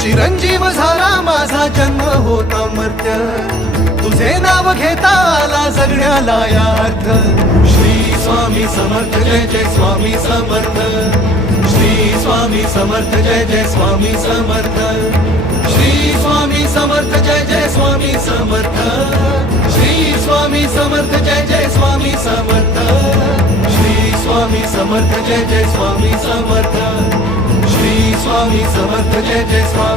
चिरंजीव झाला माझा जन्म होता मर्त्य, तुझे नाव घेता आला जगण्याला यार्थ. श्री स्वामी समर्थ जय जय स्वामी समर्थ. श्री स्वामी समर्थ जय जय स्वामी समर्थ. श्री स्वामी समर्थ जय जय स्वामी समर्थ. श्री स्वामी समर्थ जय जय स्वामी समर्थ. श्री स्वामी समर्थ जय जय स्वामी समर्थ. श्री स्वामी समर्थ जय जय स्वामी